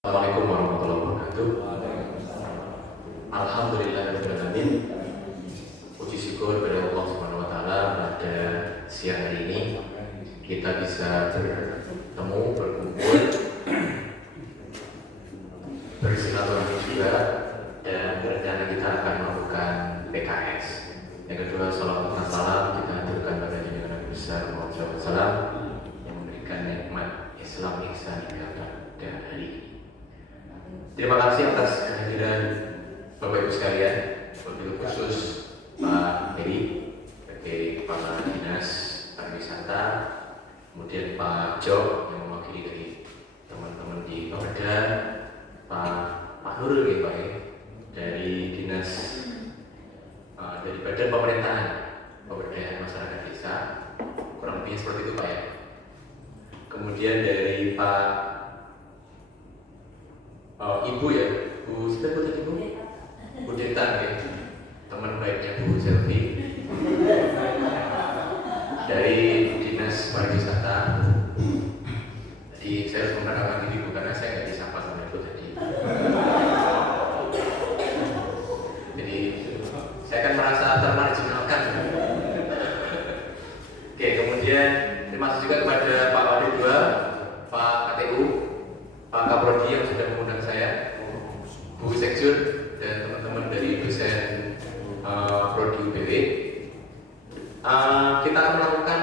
Assalamualaikum warahmatullahi wabarakatuh. Alhamdulillahirrahmanirrahim. Puji syukur kepada Allah Subhanahu wa Ta'ala pada siang hari ini kita bisa bertemu, berkumpul, bersilaturahmi juga, dan berencana kita akan melakukan PKS. Yang kedua, salawat dan salam kita haturkan pada junjungan Nabi besar Muhammad SAW yang memberikan nikmat Islam ihsan dan hari ini. Terima kasih atas kehadiran Bapak Ibu sekalian, wabil khusus Pak Heri sebagai Kepala Dinas Pariwisata, kemudian Pak Jo yang mewakili dari teman-teman di Pemda, Pak Nurul ya Pak ya, dari Dinas dari Badan Pemerintahan Pemberdayaan Masyarakat Desa, kurang lebih seperti itu Pak ya. Kemudian dari Pak Ibu ya, Bu sudah tadi Bu Deta ya, teman baiknya Bu Selvi dari Dinas Pariwisata. Jadi saya harus memperkenalkan diri Bu karena saya nggak disapa sama Ibu tadi. Jadi saya akan merasa termarginalkan. Oke, kemudian terima kasih juga kepada Pak Wadid II, Pak KTU, Pak Kaprodi yang sudah mengundang saya, Bu Sekjur, dan teman-teman dari dosen Prodi UPW. Kita akan melakukan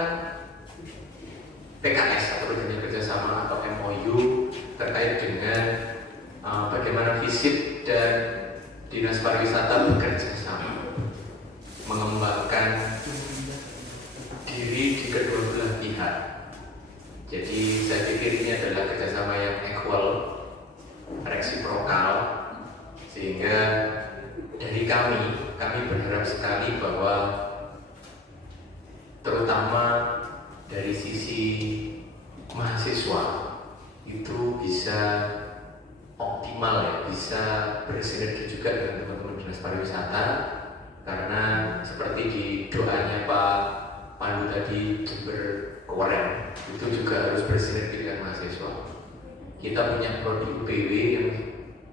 PKS atau perjanjian kerjasama atau MOU terkait dengan bagaimana FISIP dan Dinas Pariwisata bekerja sama mengembangkan diri di kedua belah pihak. Jadi saya pikir ini adalah kerjasama yang equal, reciprocal, sehingga dari kami berharap sekali bahwa terutama dari sisi mahasiswa itu bisa optimal ya, bisa bersinergi juga dengan teman-teman Dinas Pariwisata, karena seperti di doanya Pak Pandu tadi, Jember Kewaren itu juga harus bersinergi dengan mahasiswa. Kita punya prodi UPW yang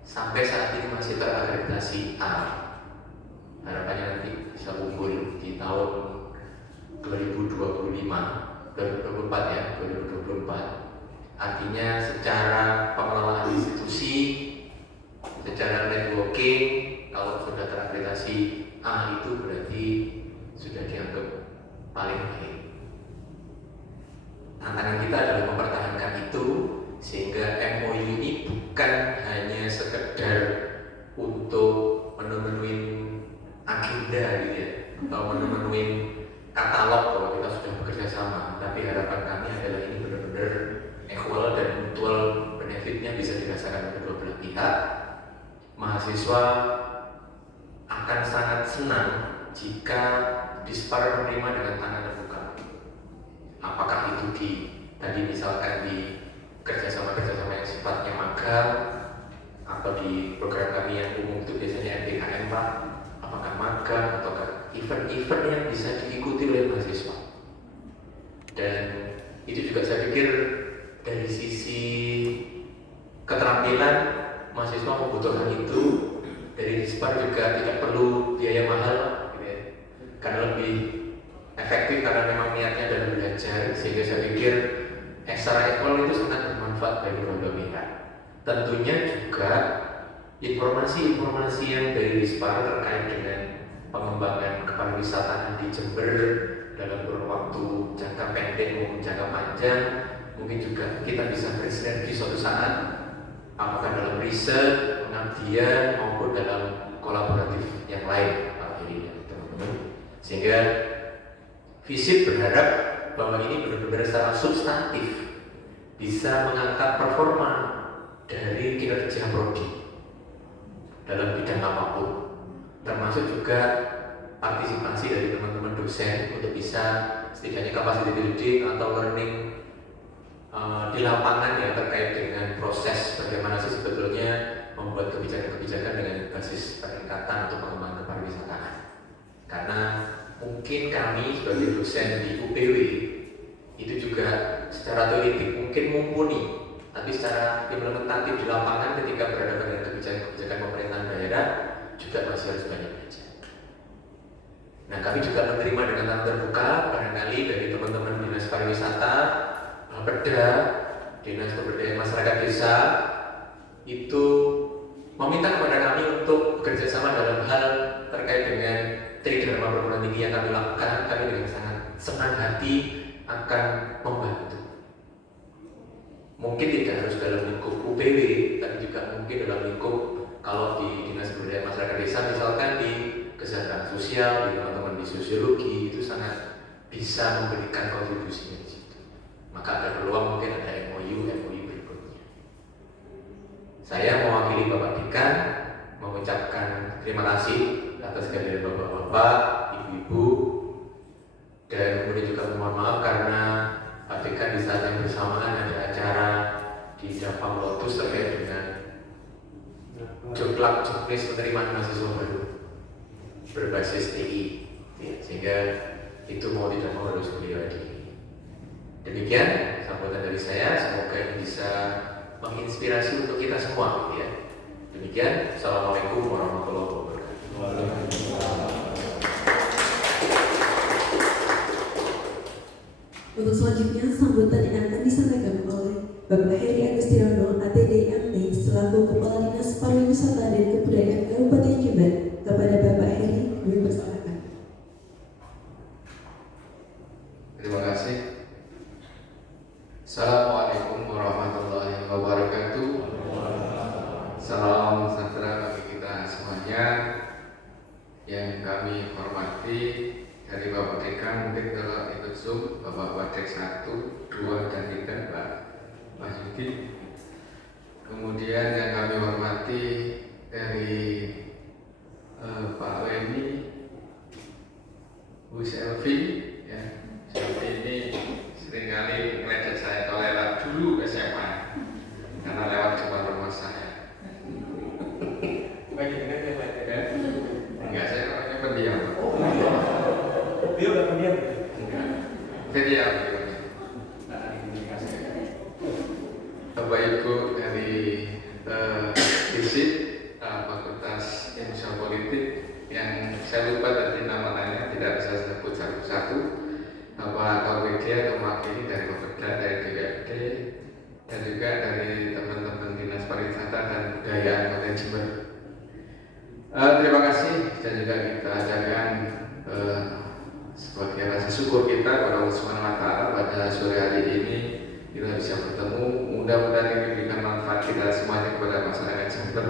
sampai saat ini masih terakreditasi A. Harapannya nanti bisa unggul di tahun 2024 ya, 2024. Artinya secara pengelolaan institusi, secara networking, kalau sudah terakreditasi A itu berarti sudah dianggap paling baik. Tantangan kita adalah mempertahankan itu sehingga MOU ini bukan hanya sekedar untuk memenuhi agenda gitu ya, atau memenuhi katalog kalau kita sudah bekerja sama, tapi harapan kami adalah ini benar-benar equal dan mutual benefitnya bisa dirasakan kedua belah pihak. Mahasiswa akan sangat senang jika Dispar menerima dengan tangan terbuka. Apakah itu tadi misalkan di kerjasama yang sifatnya magang, atau di program kami yang umum itu biasanya MBKM Pak, apakah magang atau event-event yang bisa diikuti oleh mahasiswa. Dan itu juga saya pikir dari sisi keterampilan mahasiswa membutuhkan itu. Dari Dispar juga tidak perlu biaya mahal gitu ya, karena lebih efektif karena memang niatnya adalah belajar, sehingga saya pikir ekstra equal itu sangat bermanfaat bagi kedua pihak. Tentunya juga informasi-informasi yang dari Dispar terkait dengan pengembangan kepariwisataan di Jember dalam kurun waktu jangka pendek maupun jangka panjang, mungkin juga kita bisa bersinergi suatu saat, apakah dalam riset, pengabdian maupun dalam kolaboratif yang lain teman-teman. Sehingga FISIP berharap bahwa ini benar-benar secara substantif bisa mengangkat performa dari kinerja prodi dalam bidang apapun, termasuk juga partisipasi dari teman-teman dosen untuk bisa setidaknya capacity building atau learning di lapangan ya terkait dengan proses bagaimana sih sebetulnya membuat kebijakan-kebijakan dengan basis peningkatan untuk pengembangan pariwisataan. Karena mungkin kami sebagai dosen di UPW itu juga secara teoretik mungkin mumpuni tapi secara implementatif di lapangan ketika berhadapan dengan kebijakan pemerintahan daerah juga masih harus banyak belajar. Nah, kami juga menerima dengan tangan terbuka barangkali dari teman-teman dinas pariwisata, Bapeda, dinas pemberdayaan masyarakat desa itu meminta kepada kami untuk bekerja sama dalam hal terkait dengan Tridharma perguruan tinggi yang kami lakukan. Kami dengan sangat senang hati akan membantu. Mungkin tidak harus dalam lingkup UPW, tapi juga mungkin dalam lingkup kalau di dinas pemberdayaan masyarakat desa, misalkan di kesejahteraan sosial, di teman-teman di sosiologi itu sangat bisa memberikan kontribusinya di situ. Maka ada peluang mungkin ada MOU berikutnya. Saya mewakili Bapak Dekan mengucapkan terima kasih atas kehadiran Bapak-bapak, Ibu-ibu, dan kemudian juga mohon maaf karena Pak Dekan di saat yang bersamaan ada acara di Japang Lotus terkait dengan juknis penerimaan mahasiswa baru berbasis TI, sehingga itu mau tidak mau harus beliau hadiri. Demikian sambutan dari saya, semoga ini bisa menginspirasi untuk kita semua, ya. Demikian, assalamualaikum warahmatullahi wabarakatuh. Untuk selanjutnya, sambutan yang akan disampaikan oleh Bapak Heri Agustinardo, ATD MA, selaku Kepala Dinas Pariwisata dan Kebudayaan Kabupaten Jember. Kepada Bapak Heri, kami persilakan. Terima kasih. Assalamualaikum warahmatullahi wabarakatuh. Salam sejahtera bagi kita semuanya. Yang kami hormati dari Bapak Dekan, mungkin kalau ikut Zoom, Bapak Wadek 1, 2, dan 3, Pak Yudi. Kemudian yang kami hormati dari Pak Weni, Bu Selvi, ya. Selvi ini seringkali ngeledek saya kalau lewat dulu ke SMA, karena lewat depan rumah saya. Bagaimana yang lain? Enggak, saya orangnya pendiam. Dia udah pendiam. Pendiam. Bapak Ibu dari FISIP, Fakultas Ilmu Sosial Politik, yang saya lupa tadi namanya, tidak bisa sebut satu-satu. Bapak KWG atau mewakili dari Bapeda, dari DPRD, dan juga dari teman-teman Dinas Pariwisata dan Kebudayaan Kabupaten Jember. Terima kasih, dan juga kita ajarkan sebagai rasa syukur kita kepada Allah Subhanahu wa Ta'ala pada sore hari ini kita bisa bertemu. Mudah-mudahan ini memberikan manfaat kita semuanya kepada masyarakat Jember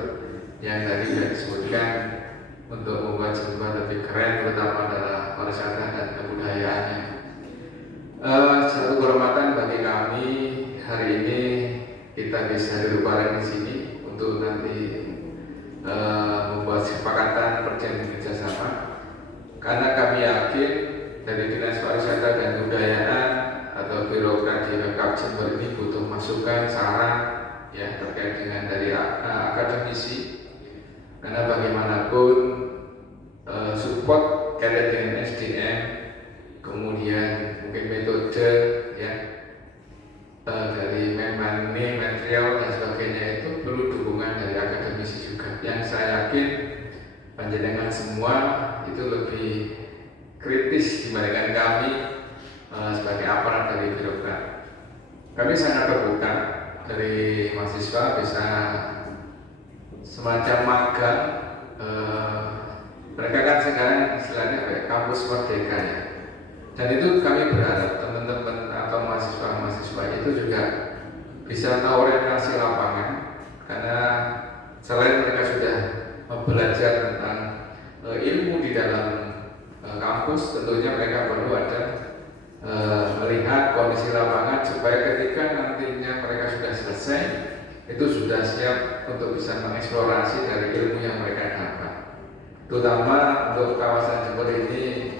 yang tadi sudah disebutkan untuk membuat Jember lebih keren, terutama adalah pariwisata dan kebudayaannya. Satu kehormatan bagi kami hari ini kita bisa duduk bareng di sini untuk nanti membuat kesepakatan perjanjian kerjasama, karena kami yakin dari Dinas Pariwisata dan Kebudayaan atau birokrat di Pemkab Jember ini butuh masukan, saran, ya, terkait dengan dari akademisi, karena bagaimanapun support kaitan dengan SDM, kemudian mungkin metode, ya, dari money, material dan sebagainya itu perlu dukungan dari akademisi juga. Yang saya yakin panjenengan semua itu lebih kritis dibandingkan kami sebagai aparat dari birokrat. Kami sangat terbuka dari mahasiswa bisa semacam magang. Mereka kan sekarang istilahnya kampus merdeka, ya. Dan itu kami berharap teman-teman atau mahasiswa-mahasiswa itu juga bisa tahu orientasi lapangan, karena selain mereka sudah belajar tentang ilmu di dalam kampus, tentunya mereka perlu ada melihat kondisi lapangan supaya ketika nantinya mereka sudah selesai itu sudah siap untuk bisa mengeksplorasi dari ilmu yang mereka dapat. Terutama untuk kawasan Jember ini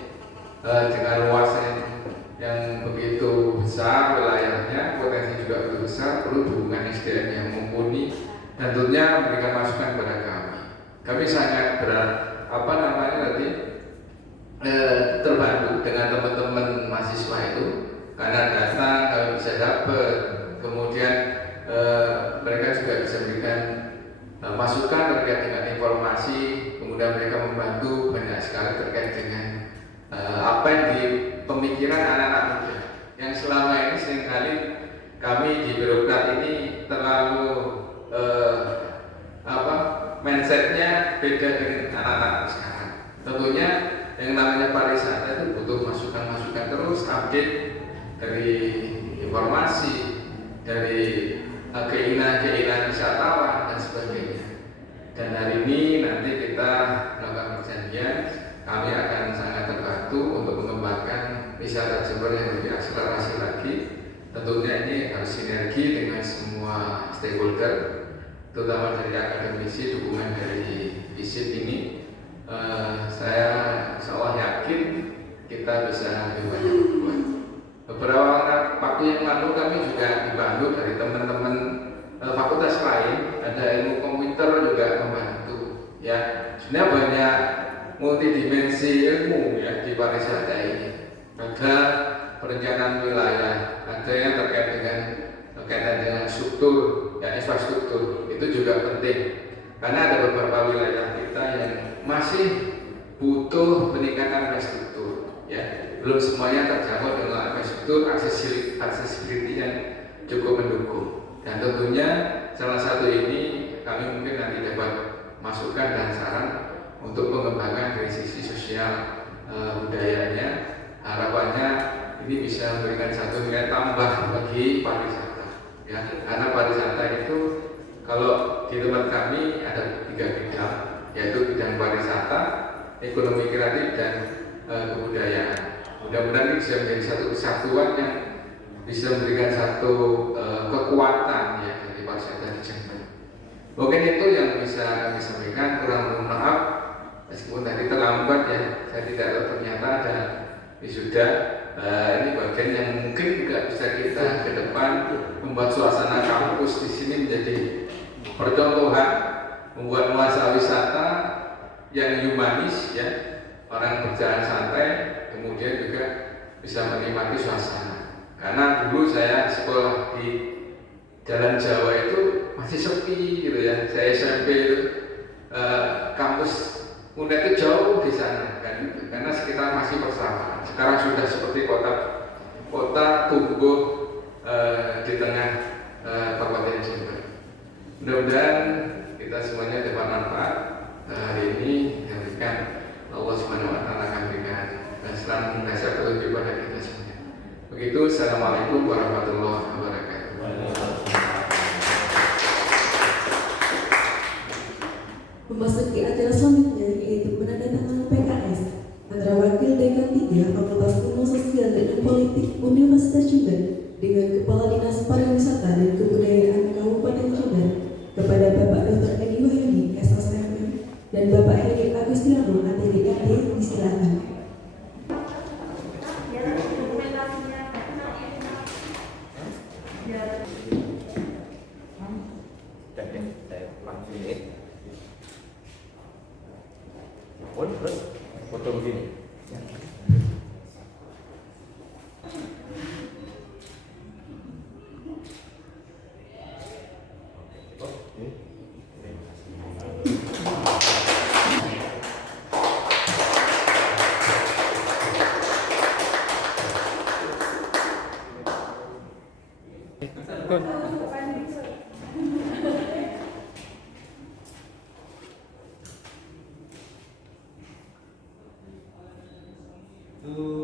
dengan luasnya yang begitu besar wilayahnya, potensi juga begitu besar, perlu dukungan SDM yang mumpuni dan tentunya memberikan masukan kepada kami. Kami sangat terbantu dengan teman-teman mahasiswa itu, karena data kami bisa dapat, kemudian mereka juga bisa memberikan masukan terkait dengan informasi, kemudian mereka membantu banyak sekali terkait dengan apa yang di pemikiran anak-anak muda yang selama ini seringkali kami di birokrat ini terlalu mindsetnya beda dengan anak-anak sekarang. Tentunya yang namanya pariwisata itu butuh masukan-masukan terus, update dari informasi, dari keinginan-keinginan wisatawan dan sebagainya. Dan hari ini nanti kita melakukan perjanjian, kami akan sangat terbantu untuk mengembangkan wisata Jember yang lebih akselerasi lagi. Tentunya ini harus sinergi dengan semua stakeholder, terutama dari akademisi, dukungan dari ISIP ini. Saya insya yakin kita bisa lebih banyak berbuat. Beberapa waktu yang lalu kami juga dibantu dari teman-teman fakultas lain, ada ilmu komputer juga membantu. Ya, sebenarnya banyak multidimensi ilmu ya di pariwisata ini. Ada perencanaan wilayah, ada yang terkait dengan struktur, ya infrastruktur, itu juga penting. Karena ada beberapa wilayah kita yang masih butuh peningkatan infrastruktur, ya belum semuanya terjangkau dengan infrastruktur, accessibility yang cukup mendukung. Dan tentunya salah satu ini kami mungkin nanti dapat masukan dan saran untuk pengembangan dari sisi sosial budayanya. Harapannya ini bisa memberikan satu nilai tambah bagi pariwisata, ya karena pariwisata itu kalau di tempat kami ada 3 bidang, yaitu bidang pariwisata, ekonomi kreatif, dan kebudayaan. Mudah-mudahan ini bisa menjadi satu kesatuan yang bisa memberikan satu kekuatan ya dari pariwisata di Jember. Mungkin itu yang bisa kami sampaikan. Kurang maaf meskipun tadi terlambat ya, saya tidak tahu ternyata ada wisuda. Ini bagian yang mungkin juga bisa kita ke depan membuat suasana kampus di sini menjadi percontohan, membuat nuansa wisata yang humanis ya, orang berjalan santai, kemudian juga bisa menikmati suasana. Karena dulu saya sekolah di Jalan Jawa itu masih sepi gitu ya. Saya SMP itu kampus Muda itu jauh di sana kan, karena sekitar masih persawahan. Sekarang sudah seperti kota tumbuh di tengah Kabupaten Jember. Mudah-mudahan kita semuanya dapat manfaat hari ini, yang berikan Allah Subhanahu Wa Taala akan berikan selamat mengasih petunjuk pada kita semua. Begitu, assalamualaikum warahmatullahi wabarakatuh. Memasuki acara selanjutnya yaitu penandatanganan PKS antara Wakil Dekan 3 Fakultas Ilmu Sosial dan Politik Universitas Jember dengan Kepala Dinas Pariwisata dan Kebudayaan Kabupaten Jember kepada Bapak Dr. Edi Wahyudi, SSMM, dan Bapak Heri Agustiano, ATD, disilakan. Terus foto begini. Tuh.